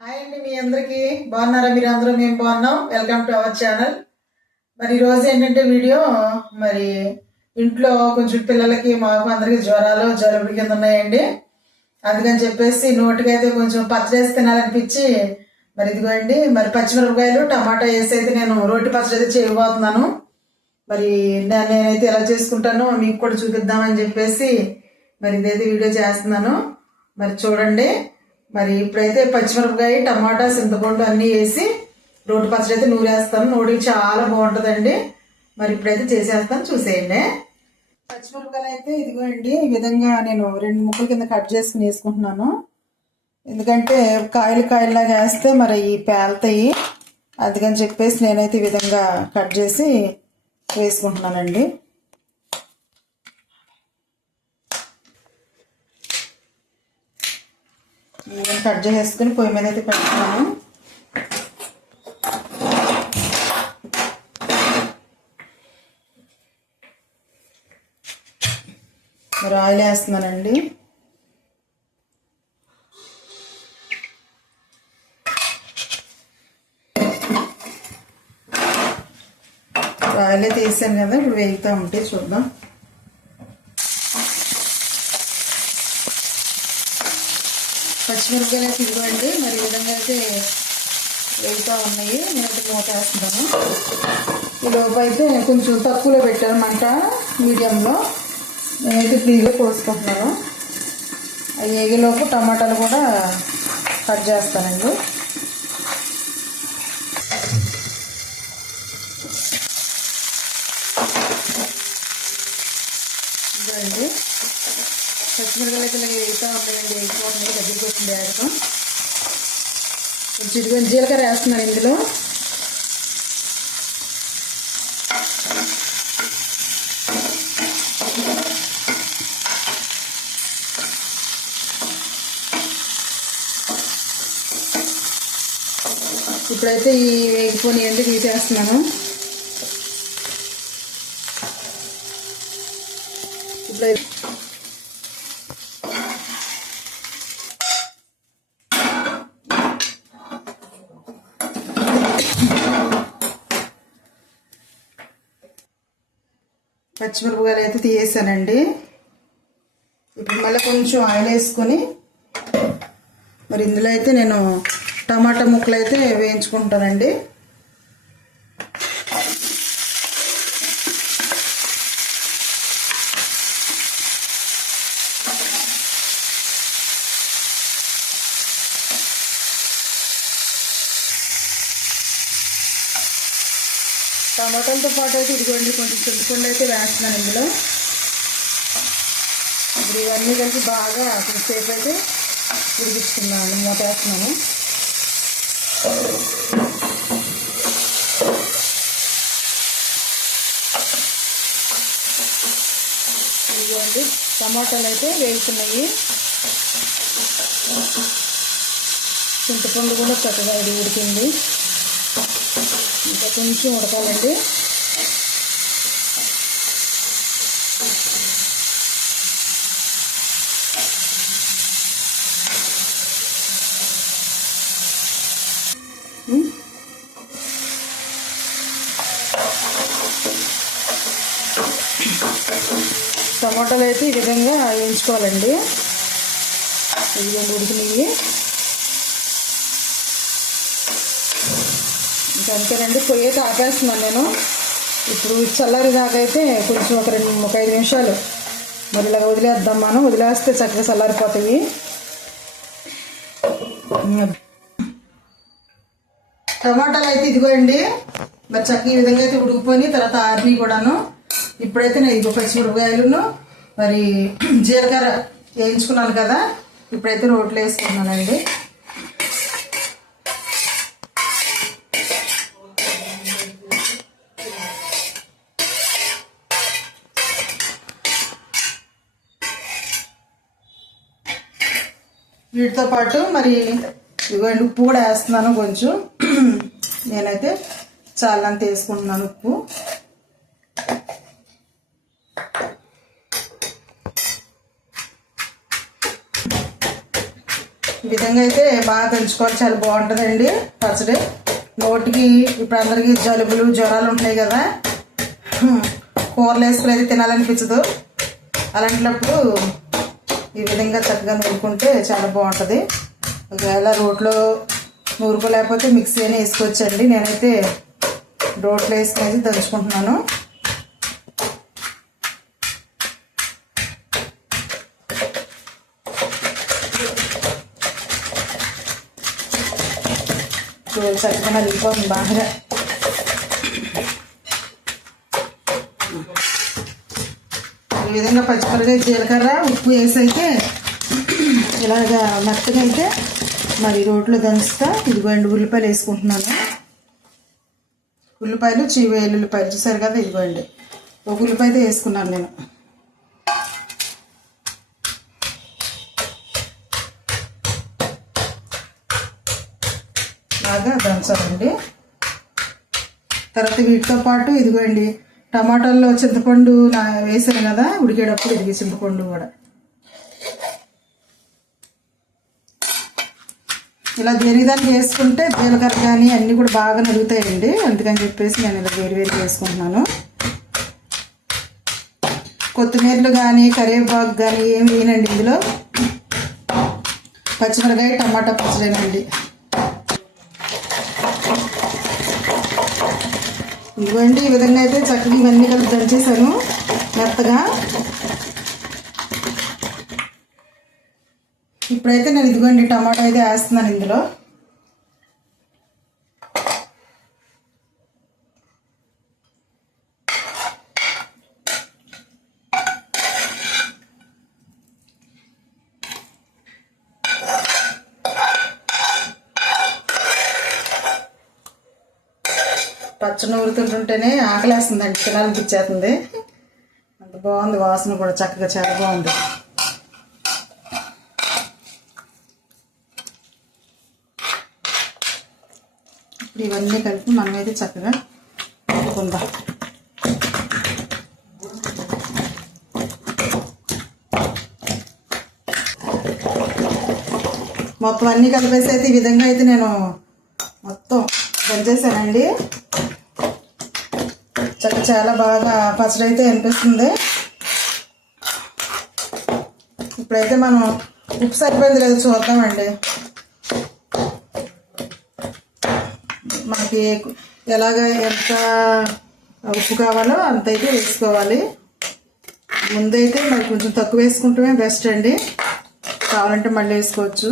Hi అండి మీ అందరికీ. బాగున్నారా మీరు అందరూ మేము బాగున్నాం. వెల్కమ్ టు అవర్ ఛానల్ మరి ఈరోజు ఏంటంటే వీడియో మరి ఇంట్లో కొంచెం పిల్లలకి మాకు అందరికీ జ్వరాలు జలుబుడి కింద ఉన్నాయండి. అందుకని చెప్పేసి నోటికైతే కొంచెం పచ్చడి తినాలనిపించి మరి ఇదిగోండి మరి పచ్చిమిరపకాయలు టమాటా వేసి అయితే నేను రోటి పచ్చడి అయితే చేయబోతున్నాను. మరి నేనైతే ఎలా చేసుకుంటానో మీకు కూడా చూపిద్దామని చెప్పేసి మరి ఇదైతే వీడియో చేస్తున్నాను. మరి చూడండి. మరి ఇప్పుడైతే పచ్చిమిరపకాయ టమాటా చింతపండు అన్నీ వేసి రోడ్డు పచ్చడి అయితే నూరేస్తాను నూడికి చాలా బాగుంటుందండి. మరి ఇప్పుడైతే చేసేస్తాను చూసేయండి. పచ్చిమిరపకాయలు అయితే ఇదిగోండి ఈ విధంగా నేను రెండు ముక్కల కింద కట్ చేసుకుని వేసుకుంటున్నాను. ఎందుకంటే కాయలు కాయలాగా వేస్తే మరి ఈ పేలుతాయి. అందుకని చెప్పేసి నేనైతే ఈ విధంగా కట్ చేసి వేసుకుంటున్నానండి. ఈ కట్ చేసేసుకుని పొయ్యి మీద అయితే పెట్టుకున్నాను. మరి ఆయిల్ వేస్తున్నానండి. ఆయిల్ తీసాను కదా ఇప్పుడు వేగుతూ ఉంటే చూద్దాం. పచ్చిమిరపకాయలు అయితే ఇవ్వండి మరి ఈ విధంగా అయితే వెళ్తూ ఉన్నాయి. నేనైతే మూత వేస్తున్నాను. ఈ లోపు అయితే కొంచెం తక్కువలో పెట్టాను మంట మీడియంలో. నేనైతే ఫ్రీగా కోసుకుంటున్నాను. అవి వేగేలోపు టమాటాలు కూడా కట్ చేస్తానండి. పచ్చిమిరపకాయలు అయితే ఇలా ఉంటాయండి వేగిపోతున్నాయి దగ్గరికి వచ్చింది వేగటం కొంచెం ఇదిగో జీలకర్ర వేస్తున్నాను ఇందులో ఇప్పుడైతే ఈ వేగిపోని ఎండి తీసేస్తున్నాను. ఇప్పుడైతే పచ్చిమిరపకాయలు అయితే తీసేసానండి. ఇప్పుడు మళ్ళీ కొంచెం ఆయిల్ వేసుకొని మరి ఇందులో అయితే నేను టమాటా ముక్కలు అయితే వేయించుకుంటానండి. టమాటాలతో పాటు అయితే ఇదిగోండి కొంచెం చింతపండు అయితే వేస్తున్నాను ఇందులో. ఇప్పుడు ఇవన్నీ కలిపి బాగా కొంచెంసేపు అయితే ఉడికిస్తున్నాను మూత వేస్తున్నాను ఇదిగోండి టమాటాలు అయితే వేగుతున్నాయి. చింతపండు కూడా చక్కగా ఇది ఉడికింది. కొంచెం ఉడకాలండి. టమాటాలు అయితే ఈ విధంగా వేయించుకోవాలండి. ఈ విధంగా ఉడికినవి. అంతేనండి. పొయ్యి ఆపేస్తున్నాను నేను. ఇప్పుడు చల్లారి దాకా అయితే కొంచెం ఒక రెండు ఒక ఐదు నిమిషాలు. మరి ఇలాగ వదిలేద్దాం మనం. వదిలేస్తే చక్కగా చల్లారిపోతాయి. టమాటాలు అయితే ఇదిగోండి. మరి చక్కగా ఈ విధంగా అయితే ఉడికిపోయి తర్వాత ఆర్ని కూడాను. ఇప్పుడైతే నేను ఇదిగో పచ్చిమిరపకాయలును మరి జీలకర్ర వేయించుకున్నాను కదా. ఇప్పుడైతే రోట్లో వేసుకున్నానండి వీటితో పాటు మరి ఇదిగోండి ఉప్పు కూడా వేస్తున్నాను కొంచెం. నేనైతే చాలా వేసుకుంటున్నాను ఉప్పు. ఈ విధంగా అయితే బాగా పెంచుకోవాలి చాలా బాగుంటుందండి పచ్చడి. నోటికి ఇప్పుడు అందరికీ జలుబులు జ్వరాలు ఉంటాయి కదా. కూరలు వేసుకుని అయితే తినాలనిపించదు. అలాంటప్పుడు ఈ విధంగా చక్కగా నూరుకుంటే చాలా బాగుంటుంది. ఒకవేళ రోట్లో నూరుకోలేకపోతే మిక్సీ అయినా వేసుకోవచ్చండి. నేనైతే రోట్లో వేసుకునేది దంచుకుంటున్నాను. చక్కగా నలిగిపోతుంది బాగా. విధంగా పచ్చిమిరకాయ జీలకర్ర ఉప్పు వేసి అయితే ఇలాగా మెత్తగా అయితే మరి రోట్లో దంచుతా. ఇదిగోండి ఉల్లిపాయలు వేసుకుంటున్నాను. ఉల్లిపాయలు చీవ ఉల్లిపాయలు చూసారు కదా ఇదిగోండి. ఒక ఉల్లిపాయ అయితే వేసుకున్నాను నేను. బాగా దంచాలండి. తర్వాత వీటితో పాటు ఇదిగోండి టమాటాల్లో చింతపండు నా వేసాను కదా ఉడికేటప్పుడు ఇది చింతపండు కూడా. ఇలా దేనిదాన్ని వేసుకుంటే జీలకర్ర కానీ అన్నీ కూడా బాగా నలుగుతాయండి. అందుకని చెప్పేసి నేను ఇలా వేరువేరు వేసుకుంటున్నాను. కొత్తిమీరలు కానీ కరివేపాకు కానీ ఏం వేయనండి ఇందులో. పచ్చిమిరకాయ టమాటా పచ్చడేనండి. ఇదిగోండి ఈ విధంగా అయితే చక్కగా ఇవన్నీ కలిపి దంచేసాను మెత్తగా. ఇప్పుడైతే నేను ఇదిగోండి టమాటా అయితే వేస్తున్నాను ఇందులో. పచ్చడి ఊరుతుంటుంటేనే ఆకలేస్తుందండి తినాలనిపించేస్తుంది. అంత బాగుంది వాసన కూడా చక్కగా చాలా బాగుంది. ఇప్పుడు ఇవన్నీ కలిపి మనమైతే చక్కగా కలుపుకుందాం. మొత్తం అన్నీ కలిపేసి అయితే ఈ విధంగా అయితే నేను మొత్తం దంచేసానండి చక్క చాలా బాగా పచ్చడి అయితే అనిపిస్తుంది. ఇప్పుడైతే మనం ఉప్పు సరిపోయింది లేదు చూద్దామండి. మనకి ఎలాగ ఎంత ఉప్పు కావాలో అంత అయితే వేసుకోవాలి. ముందైతే మరి కొంచెం తక్కువ వేసుకుంటమే బెస్ట్ అండి. కావాలంటే మళ్ళీ వేసుకోవచ్చు.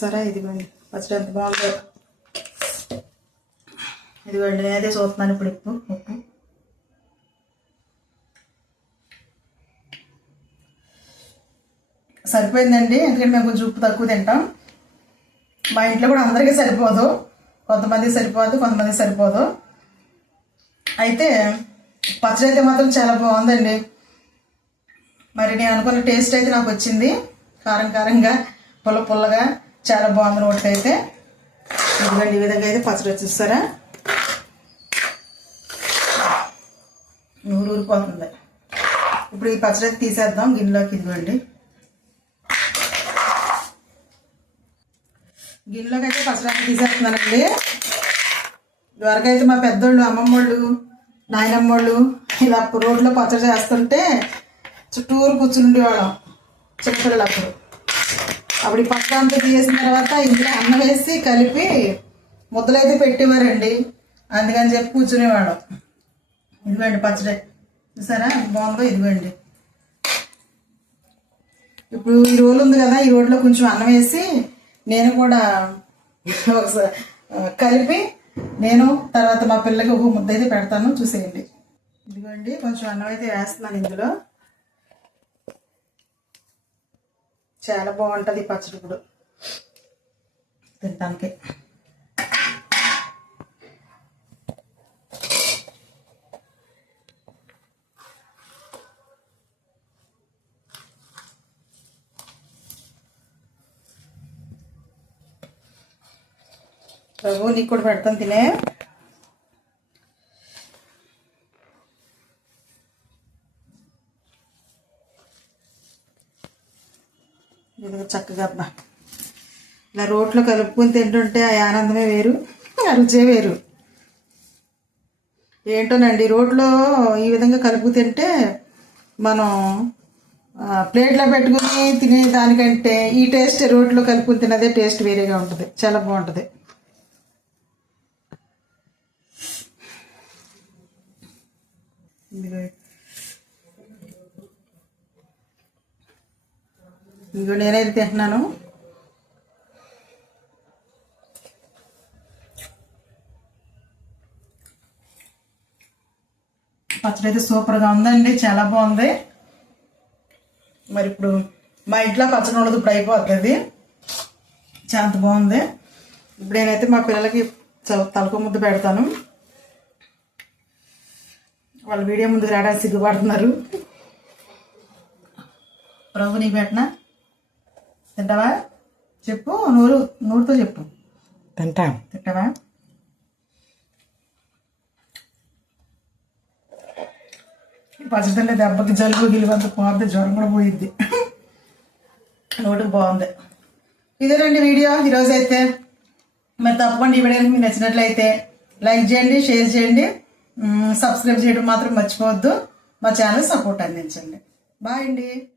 సరే ఇదిగోండి. పచ్చడి ఎంత బాగుందో. ఇదిగోండి నేనైతే చూస్తున్నాను ఇప్పుడు ఉప్పు ఉప్పు. సరిపోయిందండి ఎందుకంటే మేము కొంచెం ఉప్పు తక్కువ తింటాం. మా ఇంట్లో కూడా అందరికీ సరిపోదు. కొంతమంది సరిపోదు కొంతమంది సరిపోదు. అయితే పచ్చడి అయితే మాత్రం చాలా బాగుందండి. మరి నేను అనుకున్న టేస్ట్ అయితే నాకు వచ్చింది. కారం కారంగా పుల్ల పుల్లగా చాలా బాగుంది నోటికి అయితే. ఇదిగోండి ఈ విధంగా అయితే పచ్చడి చూస్తారా నూరు ఇప్పుడు ఈ పచ్చడి అయితే తీసేద్దాం గిన్నెలోకి ఇదిగోండి. గిన్నెలోకి అయితే పచ్చడి తీసేస్తున్నానండి. ఇదివరకైతే అయితే మా పెద్దోళ్ళు అమ్మమ్మోళ్ళు నాయనమ్మోళ్ళు ఇలా రోడ్లో పచ్చడి చేస్తుంటే చుట్టూరు కూర్చుని చిన్నపిల్లలప్పుడు అప్పుడు ఈ పచ్చడి అంతా తీసిన తర్వాత ఇందులో అన్నం వేసి కలిపి ముద్దలైతే పెట్టేవారండి. అందుకని చెప్పి కూర్చునేవాడు ఇదిగోండి పచ్చడి. చూసారా బాగుందో ఇదిగోండి. ఇప్పుడు ఈ రోలు ఉంది కదా ఈ రోడ్లో కొంచెం అన్నం వేసి నేను కూడా ఒకసారి కలిపి నేను తర్వాత మా పిల్లకి ఒక ముద్ద అయితే పెడతాను చూసేయండి. ఇదిగోండి కొంచెం అన్నం అయితే వేస్తున్నాను ఇందులో. చాలా బాగుంటుంది ఈ పచ్చడి ఇప్పుడు తినడానికి ప్రభు నీకు కూడా పెడతాను తినే. ఇది చక్కగా అబ్బా. ఇలా రోట్లో కలుపుకొని తింటుంటే ఆ ఆనందమే వేరు ఆ రుచే వేరు. ఏంటోనండి రోట్లో ఈ విధంగా కలుపు తింటే మనం ప్లేట్లో పెట్టుకుని తినే దానికంటే ఈ టేస్ట్ రోట్లో కలుపుకొని తినదే టేస్ట్ వేరేగా ఉంటుంది చాలా బాగుంటుంది. ఇదిగో. ఇదిగో నేనైతే తింటున్నాను. పచ్చడి అయితే సూపర్గా ఉందండి చాలా బాగుంది. మరి ఇప్పుడు మా ఇంట్లో పచ్చడి ఉండదు ఇప్పుడు అయిపోతుంది. చాలా బాగుంది. ఇప్పుడు నేనైతే మా పిల్లలకి తలకు ముద్దు ముద్ద పెడతాను. వాళ్ళు వీడియో ముందుకు రావడానికి సిగ్గుపడుతున్నారు. ప్రభు నీ పెట్టనా? తింటావా? చెప్పు నూరు నూరుతో చెప్పు. తింటాం. తింటావా? తింటే దెబ్బకి జలుబు గిలుబు అంతా పోద్ది జ్వరం కూడా పోయిద్ది. నోటికి బాగుంది. ఇదేనండి వీడియో. ఈరోజు అయితే మరి తప్పకుండా ఈ వీడియో మీకు నచ్చినట్లయితే లైక్ చేయండి షేర్ చేయండి. సబ్స్క్రైబ్ చేయడం మాత్రం మర్చిపోవద్దు. మా ఛానల్ సపోర్ట్ అందించండి. బాయ్ అండి.